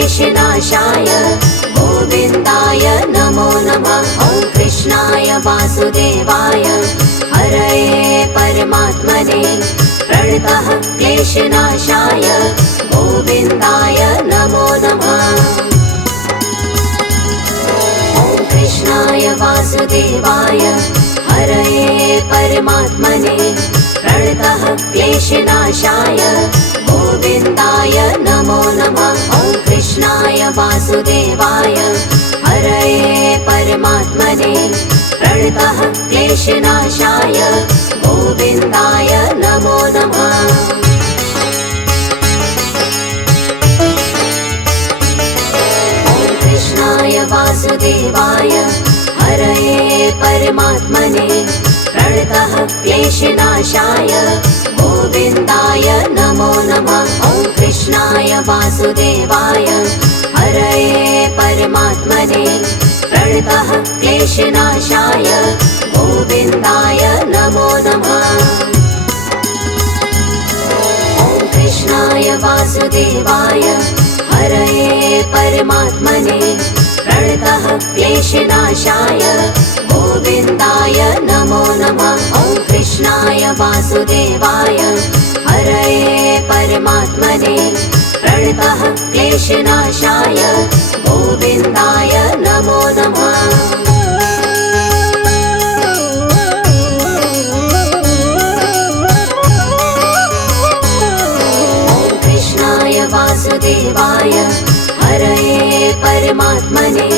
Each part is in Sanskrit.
क्लेशनाशाय गोविन्दाय नमो नमः। ॐ कृष्णाय वासुदेवाय हरये परमात्मने प्रणतः क्लेशनाशाय गोविन्दाय नमो नमः। ॐ कृष्णाय वासुदेवाय हरये परमात्मने प्रणतः क्लेशनाशाय गोविन्दाय नमो नमः। ॐ कृष्णाय वासुदेवाय हरये परमात्मने प्रणतः क्लेशनाशाय गोविन्दाय नमो नमः। ॐ कृष्णाय वासुदेवाय हरये परमात्मने प्रणतः क्लेशनाशाय गोविन्दाय नमो नमः। ॐ कृष्णाय वासुदेवाय हरये परमात्मने प्रणतः क्लेशनाशाय गोविन्दाय नमो नमः। ॐ कृष्णाय वासुदेवाय हरये परमात्मने प्रणतः क्लेशनाशाय गोविन्दाय नमो नमः। ॐ कृष्णाय वासुदेवाय हरये परमात्मने प्रणतः क्लेशनाशाय गोविन्दाय नमो नमः। ॐ कृष्णाय वासुदेवाय हरये परमात्मने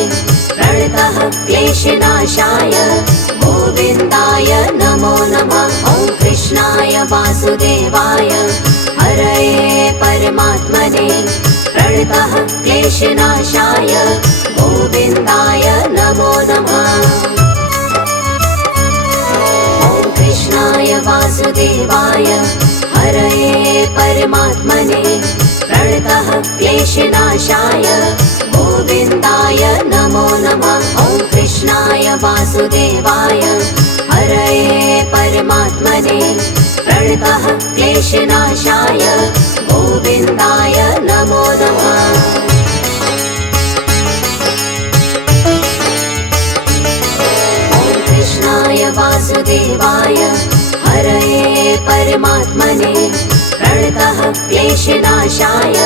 प्रणतः क्लेशनाशाय गोविन्दाय नमो नमः। ॐ कृष्णाय वासुदेवाय हरये परमात्मने प्रणतः क्लेशनाशाय गोविन्दाय नमो नमः। ॐ कृष्णाय वासुदेवाय हरये परमात्मने प्रणतः क्लेशनाशाय गोविन्दाय नमो नमः। ॐ कृष्णाय वासुदेवाय हरये परमात्मने प्रणतः क्लेशनाशाय गोविन्दाय नमो नमः। ॐ कृष्णाय वासुदेवाय हरये परमात्मने प्रणतः क्लेशनाशाय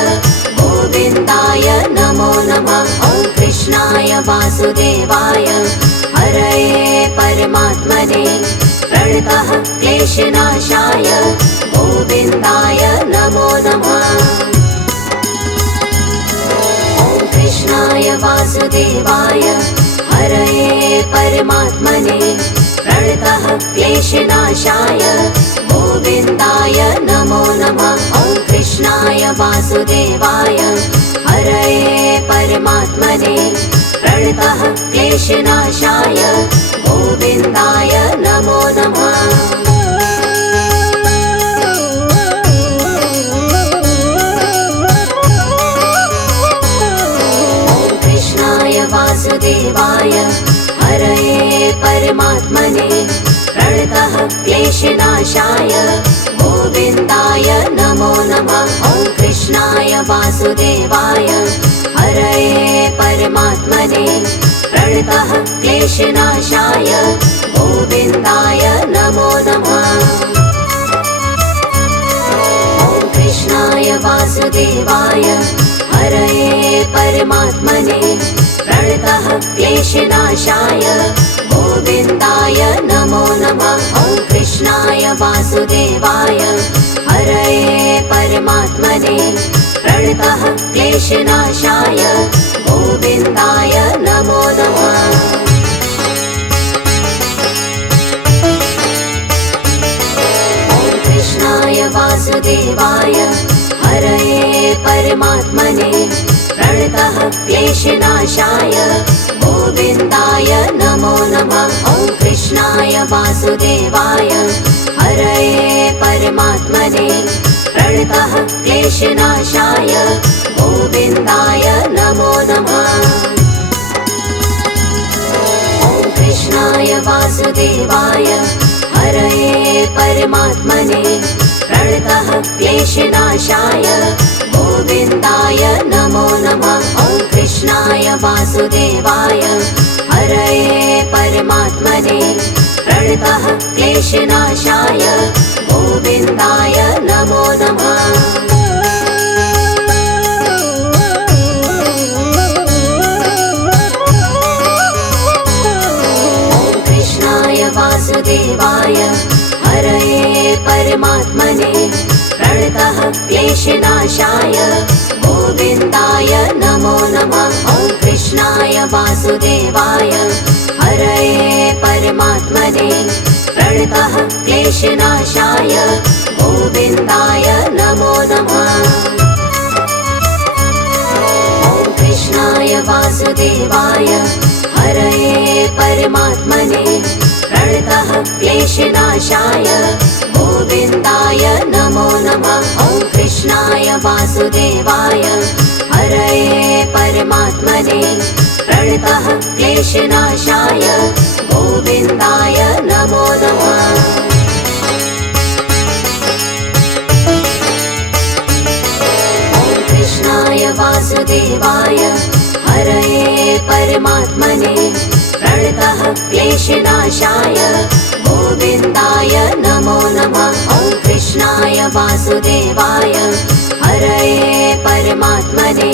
गोविन्दाय नमो नमः। ॐ कृष्णाय वासुदेवाय हरये परमात्मने प्रणतः क्लेशनाशाय गोविन्दाय नमो नमः। ॐ कृष्णाय वासुदेवाय हरये परमात्मने प्रणतः क्लेशनाशाय गोविन्दाय नमो नमः। ॐ कृष्णाय वासुदेवाय हरये परमात्मने प्रणतः क्लेशनाशाय गोविन्दाय नमो नमः। ॐ कृष्णाय वासुदेवाय हरये परमात्मने प्रणतः क्लेशनाशाय गोविन्दाय नमो नमः। ॐ कृष्णाय वासुदेवाय हरये परमात्मने प्रणतः क्लेशनाशाय गोविन्दाय नमो नमः। ॐ कृष्णाय वासुदेवाय हरये परमात्मने प्रणतः क्लेशनाशाय गोविन्दाय नमो नमः। ॐ कृष्णाय वासुदेवाय हरये परमात्मने प्रणतः क्लेशनाशाय गोविन्दाय नमो नमः। ॐ कृष्णाय वासुदेवाय हरये परमात्मने प्रणतः क्लेशनाशाय गोविन्दाय नमो नमः। ॐ कृष्णाय वासुदेवाय हरये परमात्मने प्रणतः क्लेशनाशाय गोविन्दाय नमो नमः। ॐ कृष्णाय वासुदेवाय हरये परमात्मने प्रणतः क्लेशनाशाय गोविन्दाय नमो नमः। वासुदेवाय हरये परमात्मने प्रणतः क्लेशनाशाय गोविन्दाय नमो नमः। वासुदेवाय हरये परमात्मने प्रणतः क्लेशनाशाय गोविन्दाय नमो नमः। ॐ कृष्णाय वासुदेवाय हरये परमात्मने प्रणतः क्लेशनाशाय गोविन्दाय नमो नमः। ॐ कृष्णाय वासुदेवाय हरये परमात्मने प्रणतः क्लेशनाशाय गोविन्दाय नमो नमः। ॐ कृष्णाय वासुदेवाय हरये परमात्मने प्रणतः क्लेशनाशाय गोविन्दाय नमो नमः। ॐ कृष्णाय वासुदेवाय हरये परमात्मने प्रणतः क्लेशनाशाय गोविन्दाय नमो नमः। ॐ कृष्णाय वासुदेवाय हरये परमात्मने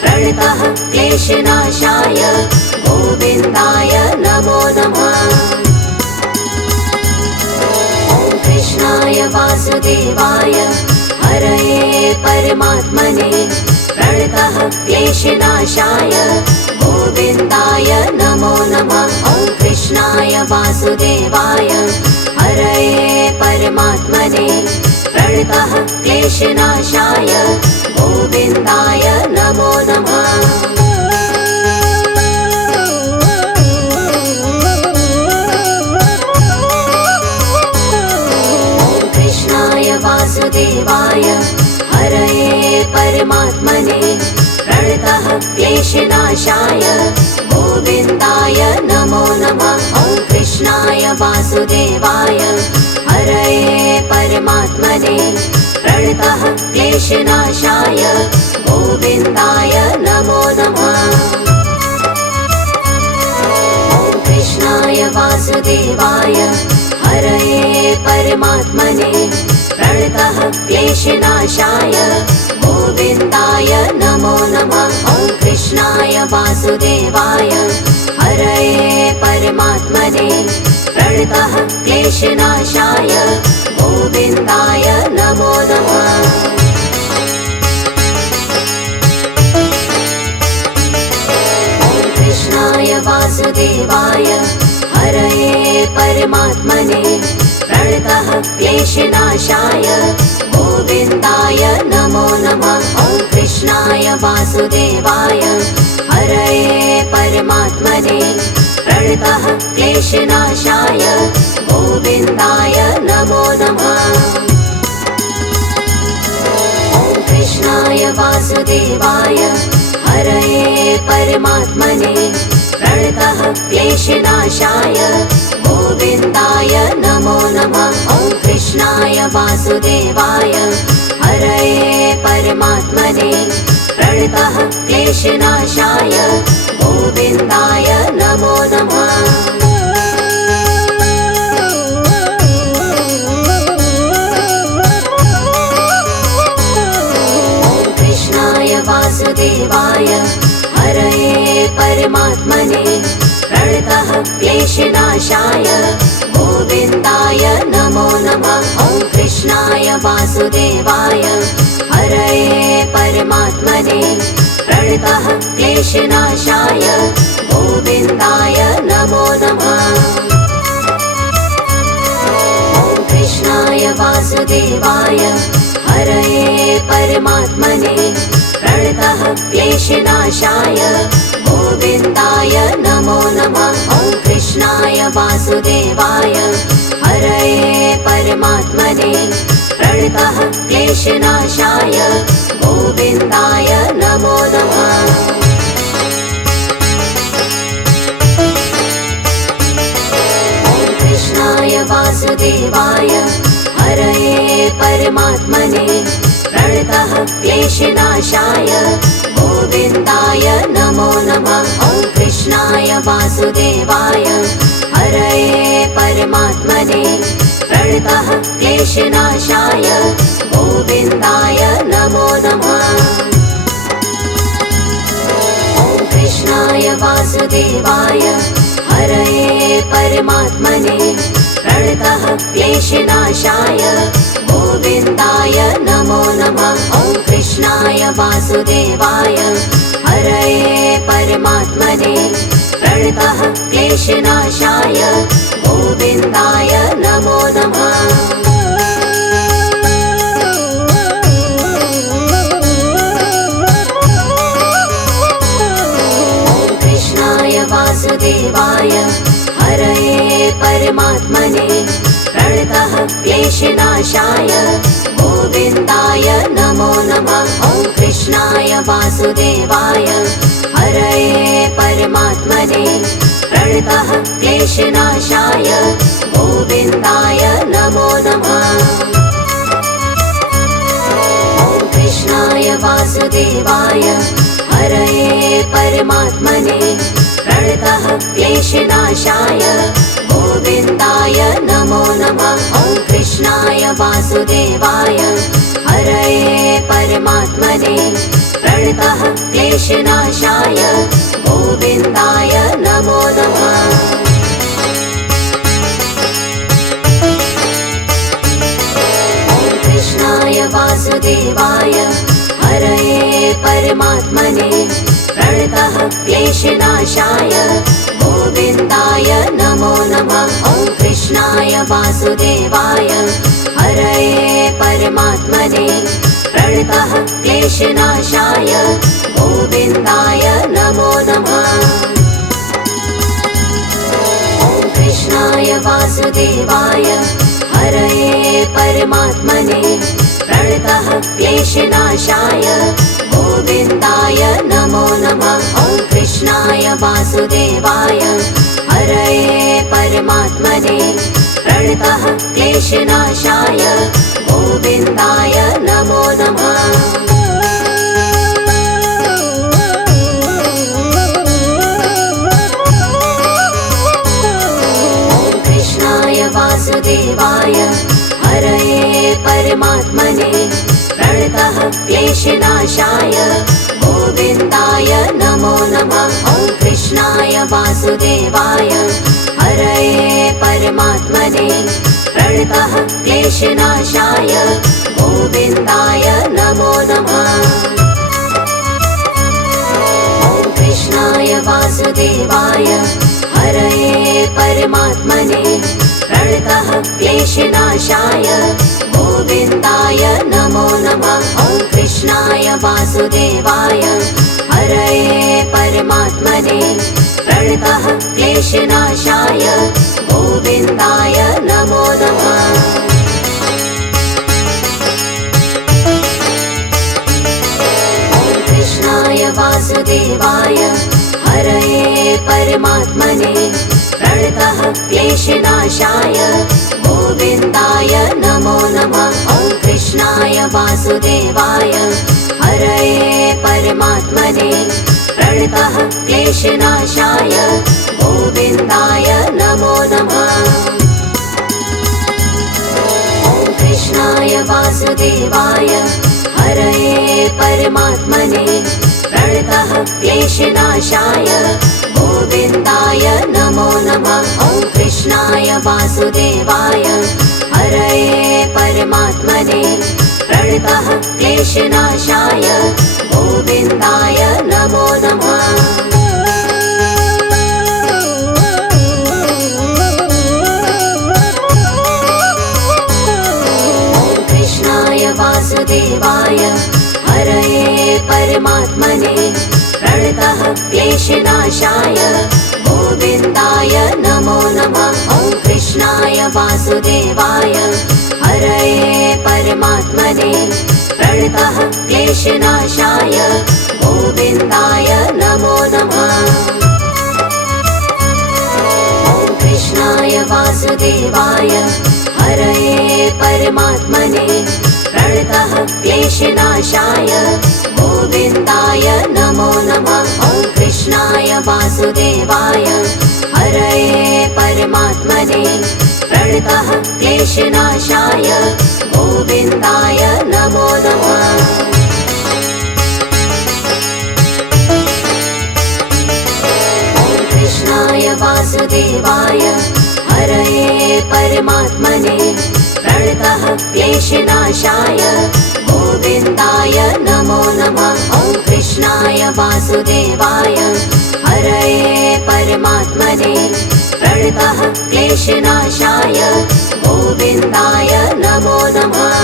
प्रणतः क्लेशनाशाय गोविन्दाय नमो नमः। ॐ कृष्णाय वासुदेवाय हरये परमात्मने प्रणतः क्लेशनाशाय गोविन्दाय नमो नमः। ॐ कृष्णाय वासुदेवाय हरये परमात्मने प्रणतः क्लेशनाशाय गोविन्दाय नमो नमः। ॐ कृष्णाय वासुदेवाय हरये परमात्मने प्रणतः क्लेशनाशाय गोविन्दाय नमो नमः। ॐ कृष्णाय वासुदेवाय हरये परमात्मने प्रणतः क्लेशनाशाय गोविन्दाय नमो नमः। ॐ कृष्णाय वासुदेवाय हरये परमात्मने प्रणतः क्लेशनाशाय गोविन्दाय नमो नमः। ॐ कृष्णाय वासुदेवाय हरये परमात्मने प्रणतः क्लेशनाशाय गोविन्दाय नमो नमः। ॐ कृष्णाय वासुदेवाय हरये परमात्मने प्रणतः क्लेशनाशाय गोविन्दाय नमो नमः। ॐ कृष्णाय वासुदेवाय हरये परमात्मने प्रणतः क्लेशनाशाय गोविन्दाय नमो नमः। ॐ कृष्णाय वासुदेवाय हरये परमात्मने प्रणतः क्लेशनाशाय गोविन्दाय नमो नमः। ॐ कृष्णाय वासुदेवाय हरये परमात्मने प्रणतः क्लेशनाशाय गोविन्दाय नमो नमः। ॐ कृष्णाय वासुदेवाय हरये परमात्मने प्रणतः क्लेशनाशाय गोविन्दाय नमो नमः। ॐ कृष्णाय वासुदेवाय हरये परमात्मने प्रणतः क्लेशनाशाय गोविन्दाय नमो नमः। ॐ कृष्णाय वासुदेवाय हरये परमात्मने प्रणतः क्लेशनाशाय गोविन्दाय नमो नमः। ॐ कृष्णाय वासुदेवाय हरये परमात्मने प्रणतः क्लेशनाशाय गोविन्दाय नमो नमः। ॐ कृष्णाय वासुदेवाय हरये परमात्मने प्रणतः क्लेशनाशाय गोविन्दाय नमो नमः। ॐ वासुदेवाय हरये परमात्मने प्रणतः क्लेशनाशाय गोविन्दाय नमो नमः। ॐ कृष्णाय वासुदेवाय हरये परमात्मने प्रणतः क्लेशनाशाय गोविन्दाय नमो नमः। ॐ कृष्णाय वासुदेवाय हरये परमात्मने प्रणतः क्लेशनाशाय गोविन्दाय नमो नमः। ॐ कृष्णाय वासुदेवाय हरये परमात्मने प्रणतः क्लेशनाशाय गोविन्दाय नमो नमः। ॐ कृष्णाय वासुदेवाय हरये परमात्मने प्रणतः क्लेशनाशाय गोविन्दाय नमो नमः। ॐ कृष्णाय वासुदेवाय हरये परमात्मने प्रणतः क्लेशनाशाय गोविन्दाय नमो नमः। ॐ कृष्णाय वासुदेवाय हरये परमात्मने प्रणतः क्लेशनाशाय गोविन्दाय नमो नमः। ॐ कृष्णाय वासुदेवाय हरये परमात्मने प्रणतः क्लेशनाशाय गोविन्दाय नमो नमः। ॐ कृष्णाय वासुदेवाय हरये परमात्मने प्रणतः क्लेशनाशाय गोविन्दाय नमो नमः। ॐ कृष्णाय वासुदेवाय हरये परमात्मने प्रणतः क्लेशनाशाय गोविन्दाय नमो नमः। ॐ कृष्णाय वासुदेवाय हरये परमात्मने प्रणतः क्लेशनाशाय गोविन्दाय नमो नमः। ॐ कृष्णाय वासुदेवाय हरये परमात्मने प्रणतः क्लेशनाशाय गोविन्दाय नमो नमः। ॐ कृष्णाय वासुदेवाय हरये परमात्मने प्रणतः क्लेशनाशाय गोविन्दाय नमो नमः। ॐ कृष्णाय वासुदेवाय हरये परमात्मने प्रणतः क्लेशनाशाय गोविन्दाय नमो नमः। ॐ कृष्णाय वासुदेवाय हरये परमात्मने प्रणतः क्लेशनाशाय गोविन्दाय नमो नमः। ॐ कृष्णाय वासुदेवाय हरये परमात्मने प्रणतः क्लेशनाशाय गोविन्दाय नमो नमः। ॐ कृष्णाय वासुदेवाय हरये परमात्मने प्रणतः क्लेशनाशाय गोविन्दाय नमो नमः। ॐ कृष्णाय वासुदेवाय हरये परमात्मने प्रणतः क्लेशनाशाय गोविन्दाय नमो नमः। ॐ कृष्णाय वासुदेवाय हरये परमात्मने प्रणतः क्लेशनाशाय गोविन्दाय नमो नमः। ॐ कृष्णाय वासुदेवाय हरये परमात्मने प्रणतः क्लेशनाशाय गोविन्दाय नमो नमः। ॐ कृष्णाय वासुदेवाय हरये परमात्मने प्रणतः क्लेशनाशाय गोविन्दाय नमो नमः। ॐ कृष्णाय वासुदेवाय हरये परमात्मने प्रणतः क्लेशनाशाय गोविन्दाय नमो नमः। ॐ कृष्णाय वासुदेवाय वासुदेवाय हरये परमात्मने प्रणतः क्लेशनाशाय गोविन्दाय नमो नमः। कृष्णाय वासुदेवाय हरये परमात्मने प्रणतः क्लेशनाशाय गोविन्दाय नमो नमः। ॐ कृष्णाय वासुदेवाय हरये परमात्मने प्रणतः क्लेशनाशाय गोविन्दाय नमो नमः।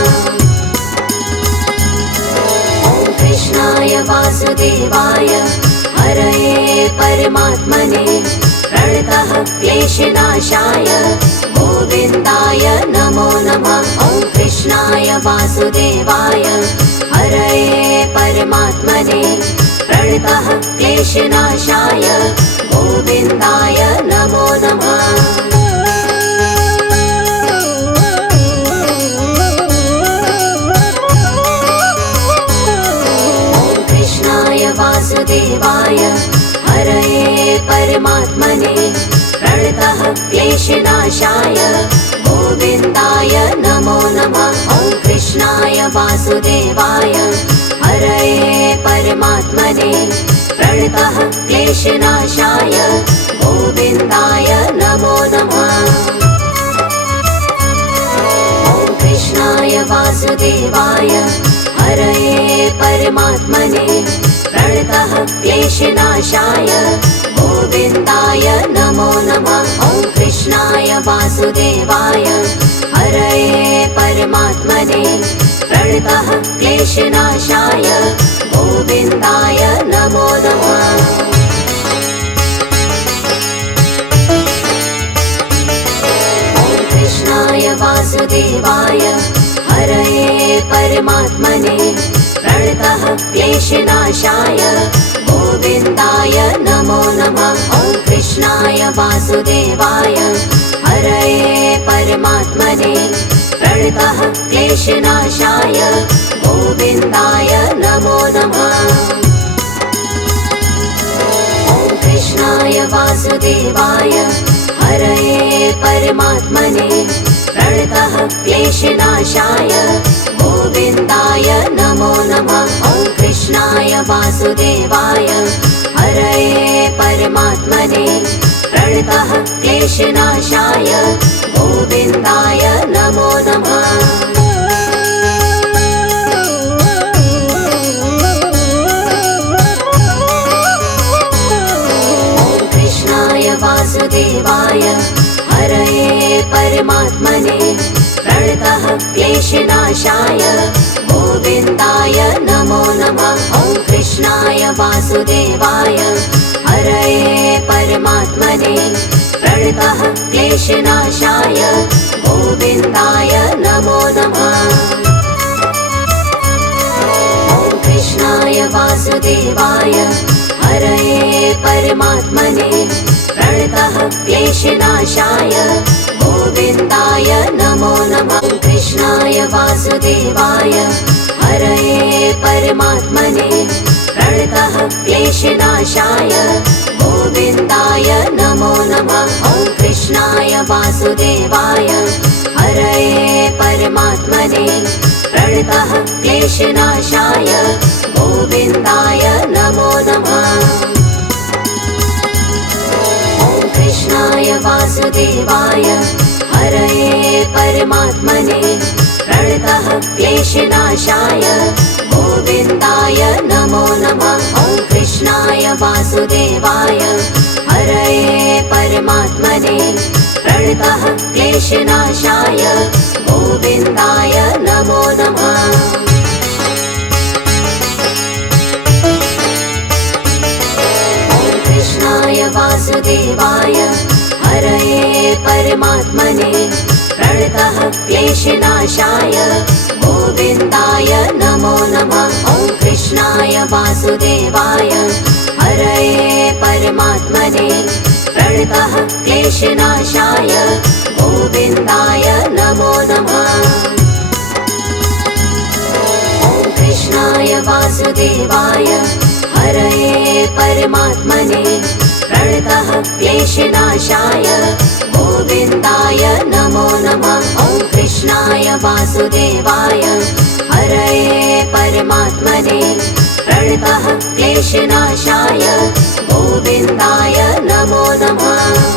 ॐ कृष्णाय वासुदेवाय हरये परमात्मने प्रणतः क्लेशनाशाय गोविन्दाय नमो नमः। ॐ कृष्णाय वासुदेवाय हरये परमात्मने प्रणतः क्लेशनाशाय गोविन्दाय नमो नमः। वासुदेवाय हरये परमात्मने प्रणतः क्लेशनाशाय गोविन्दाय नमो नमः। ॐ कृष्णाय वासुदेवाय हरये परमात्मने प्रणतः क्लेशनाशाय गोविन्दाय नमो नमः। ॐ कृष्णाय वासुदेवाय हरये परमात्मने प्रणतः क्लेशनाशाय गोविन्दाय नमो नमः। ॐ कृष्णाय वासुदेवाय हरये परमात्मने प्रणतः क्लेशनाशाय गोविन्दाय नमो नमः। ॐ कृष्णाय वासुदेवाय हरये परमात्मने प्रणतः क्लेशनाशाय गोविन्दाय नमो नमः। ॐ कृष्णाय वासुदेवाय हरये परमात्मने प्रणतः क्लेशनाशाय गोविन्दाय नमो नमः। ॐ कृष्णाय वासुदेवाय हरये परमात्मने प्रणतः क्लेशनाशाय गोविन्दाय नमो नमः। ॐ कृष्णाय वासुदेवाय हरये परमात्मने प्रणतः क्लेशनाशाय गोविन्दाय नमो नमः। ॐ कृष्णाय वासुदेवाय हरये परमात्मने प्रणतः क्लेशनाशाय गोविन्दाय नमो नमः। ॐ कृष्णाय वासुदेवाय हरये परमात्मने प्रणतः क्लेशनाशाय गोविन्दाय नमो नमः। ॐ कृष्णाय वासुदेवाय हरये परमात्मने प्रणतः क्लेशनाशाय गोविन्दाय नमो नमः। कृष्णाय वासुदेवाय हरये परमात्मने प्रणतः क्लेशनाशाय गोविन्दाय नमो नमः। ॐ कृष्णाय वासुदेवाय हरये परमात्मने प्रणतः क्लेशनाशाय गोविन्दाय नमो नमः। ॐ कृष्णाय वासुदेवाय हरये परमात्मने प्रणतः क्लेशनाशाय गोविन्दाय नमो नमः। ॐ कृष्णाय वासुदेवाय हरये परमात्मने प्रणतः क्लेशनाशाय गोविन्दाय नमो नमः। ॐ कृष्णाय वासुदेवाय हरये परमात्मने प्रणतः क्लेशनाशाय गोविन्दाय नमो नमः। ॐ कृष्णाय वासुदेवाय हरये परमात्मने प्रणतः क्लेशनाशाय गोविन्दाय नमो नमः। ॐ कृष्णाय वासुदेवाय हरये परमात्मने प्रणतः क्लेशनाशाय गोविन्दाय नमो नमः। ॐ कृष्णाय वासुदेवाय हरये परमात्मने प्रणतः क्लेशनाशाय गोविन्दाय नमो नमः।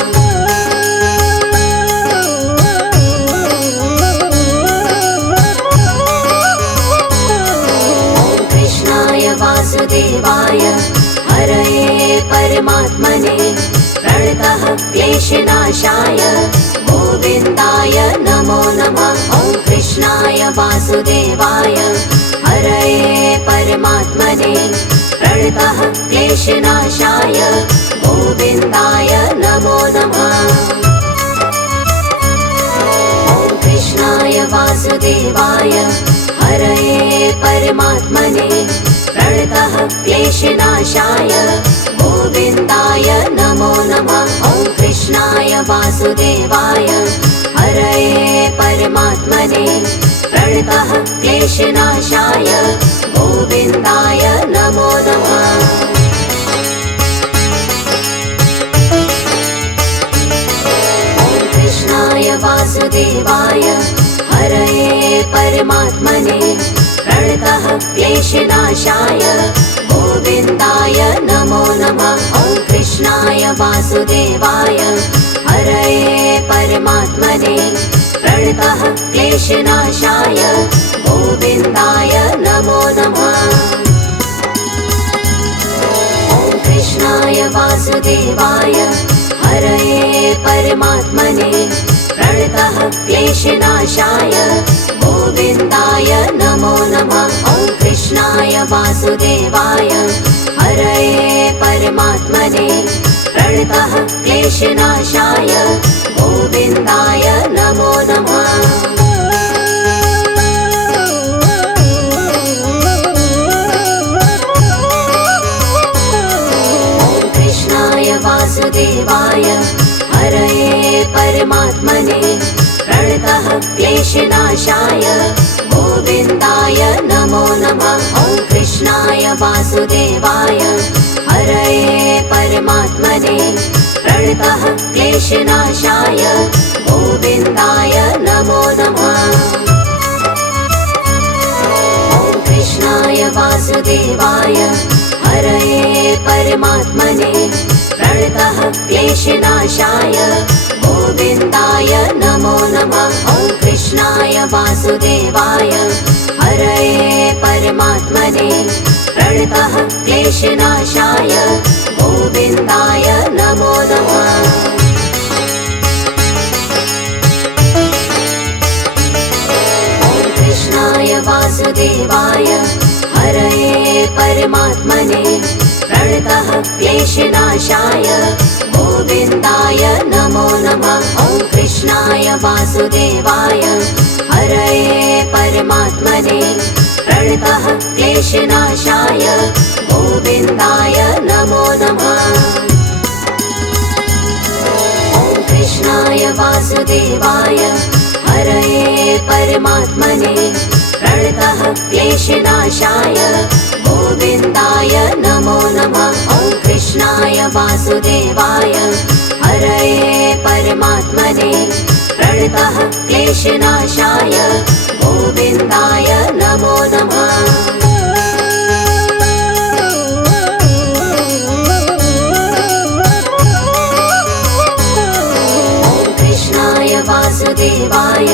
वासुदेवाय हरये परमात्मने प्रणतः क्लेशनाशाय गोविन्दाय नमो नमः। ॐ कृष्णाय वासुदेवाय हरये परमात्मने प्रणतः क्लेशनाशाय गोविन्दाय नमो नमः। ॐ कृष्णाय वासुदेवाय हरये परमात्मने प्रणतः क्लेशनाशाय गोविन्दाय नमो नमः। ॐ कृष्णाय वासुदेवाय हरये परमात्मने प्रणतः क्लेशनाशाय गोविन्दाय नमो नमः। ॐ कृष्णाय वासुदेवाय हरये परमात्मने प्रणतः क्लेशनाशाय गोविन्दाय नमो नमः। ॐ कृष्णाय वासुदेवाय हरये परमात्मने प्रणतः क्लेशनाशाय गोविन्दाय नमो नमः। ॐ कृष्णाय वासुदेवाय हरये परमात्मने प्रणतः क्लेशनाशाय गोविन्दाय नमो नमः। ॐ कृष्णाय वासुदेवाय हरये परमात्मने प्रणतः क्लेशनाशाय गोविन्दाय नमो नमः। ॐ कृष्णाय वासुदेवाय हरये परमात्मने प्रणतः क्लेशनाशाय गोविन्दाय नमो नमः। ॐ कृष्णाय वासुदेवाय हरये परमात्मने प्रणतः क्लेशनाशाय गोविन्दाय नमो नमः। ॐ कृष्णाय वासुदेवाय हरये परमात्मने प्रणतः क्लेशनाशाय गोविन्दाय नमो नमः। ॐ कृष्णाय वासुदेवाय हरये परमात्मने प्रणतः क्लेशनाशाय गोविन्दाय नमो नमः। ॐ कृष्णाय वासुदेवाय हरये परमात्मने प्रणतः क्लेशनाशाय गोविन्दाय नमो नमः। ॐ कृष्णाय वासुदेवाय हरये परमात्मने प्रणतः क्लेशनाशाय गोविन्दाय नमो नमः। ॐ कृष्णाय वासुदेवाय हरये परमात्मने प्रणतः क्लेशनाशाय गोविन्दाय नमो नमः। ॐ कृष्णाय वासुदेवाय हरये परमात्मने प्रणतः क्लेशनाशाय गोविन्दाय नमो नमः। ॐ कृष्णाय वासुदेवाय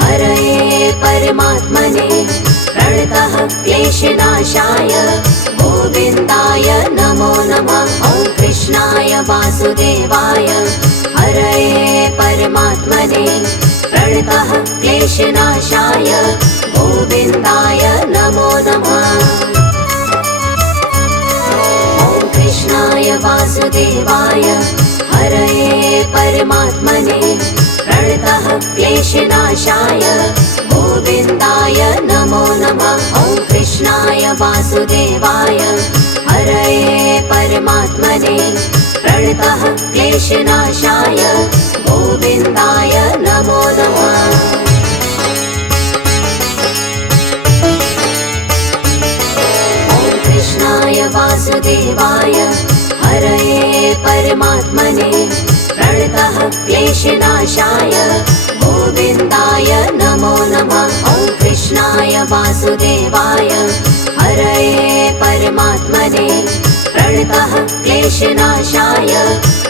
हरये परमात्मने प्रणतः क्लेशनाशाय गोविन्दाय नमो नमः। ॐ कृष्णाय वासुदेवाय हरये परमात्मने प्रणतः क्लेशनाशाय गोविन्दाय नमो नमः। ॐ कृष्णाय वासुदेवाय हरये परमात्मने प्रणतः क्लेशनाशाय गोविन्दाय नमो नमः। ॐ कृष्णाय वासुदेवाय हरये परमात्मने प्रणतः क्लेशनाशाय गोविन्दाय नमो नमः। ॐ कृष्णाय वासुदेवाय हरये परमात्मने प्रणतः क्लेशनाशाय गोविन्दाय नमो नमः। ॐ कृष्णाय वासुदेवाय हरये परमात्मने प्रणतः क्लेशनाशाय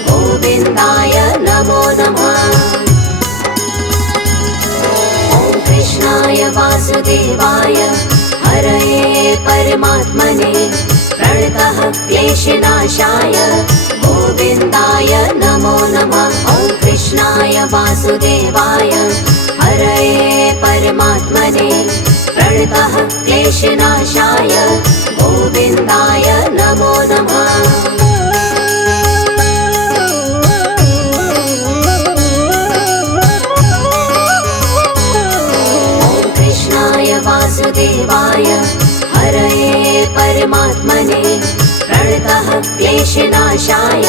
गोविन्दाय नमो नमः। ॐ कृष्णाय वासुदेवाय हरये परमात्मने प्रणतः क्लेशनाशाय गोविन्दाय नमो नमः। ॐ कृष्णाय वासुदेवाय हरये परमात्मने प्रणतः क्लेशनाशाय गोविन्दाय नमो नमः। वासुदेवाय हरये परमात्मने प्रणतः क्लेशनाशाय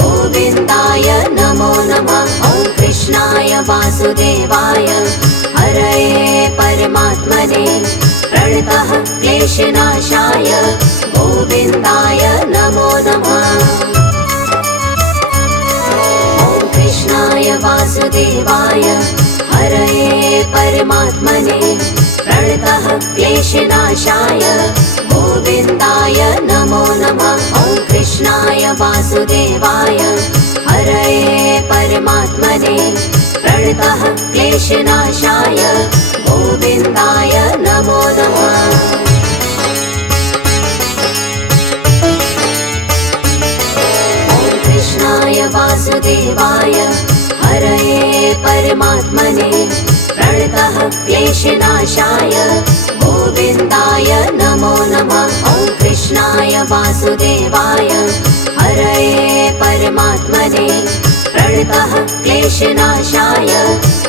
गोविन्दाय नमो नमः। ॐ कृष्णाय वासुदेवाय हरये परमात्मने प्रणतः क्लेशनाशाय गोविन्दाय नमो नमः। ॐ कृष्णाय वासुदेवाय हरये परमात्मने प्रणतः क्लेशनाशाय गोविन्दाय नमो नमः। ॐ कृष्णाय वासुदेवाय हरये परमात्मने प्रणतः क्लेशनाशाय गोविन्दाय नमो नमः। ॐ कृष्णाय वासुदेवाय हरये परमात्मने प्रणतः क्लेशनाशाय गोविन्दाय नमो नमः। ॐ कृष्णाय वासुदेवाय हरये परमात्मने प्रणतः क्लेशनाशाय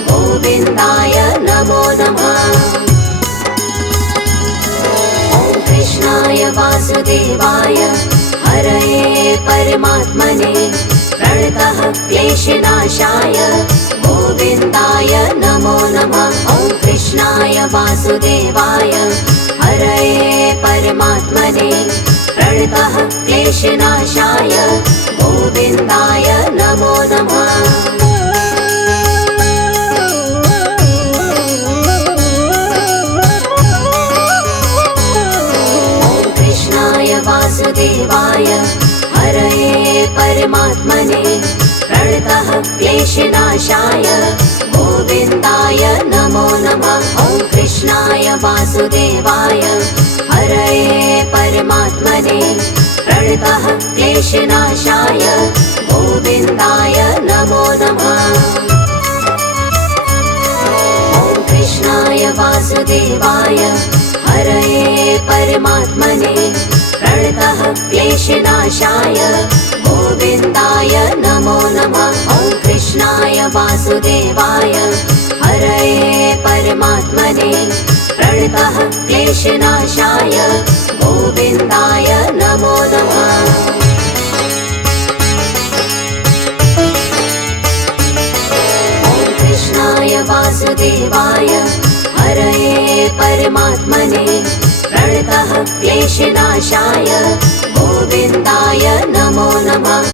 गोविन्दाय नमो नमः। ॐ कृष्णाय वासुदेवाय हरये परमात्मने प्रणतः क्लेशनाशाय गोविन्दाय नमो नमः। ॐ कृष्णाय वासुदेवाय हरये परमात्मने प्रणतः क्लेशनाशाय गोविन्दाय नमो नमः। ॐ कृष्णाय वासुदेवाय हरये परमात्मने प्रणतः क्लेशनाशाय गोविन्दाय नमो नमः। ॐ कृष्णाय वासुदेवाय हरये परमात्मने प्रणतः क्लेशनाशाय गोविन्दाय नमो नमः। ॐ कृष्णाय वासुदेवाय हरये परमात्मने प्रणतः क्लेशनाशाय गोविन्दाय नमो नमः। ॐ कृष्णाय वासुदेवाय हरये परमात्मने प्रणतः क्लेशनाशाय गोविन्दाय नमो नमः। ॐ कृष्णाय वासुदेवाय हरये परमात्मने प्रणतः क्लेशनाशाय गोविन्दाय नमो नमः।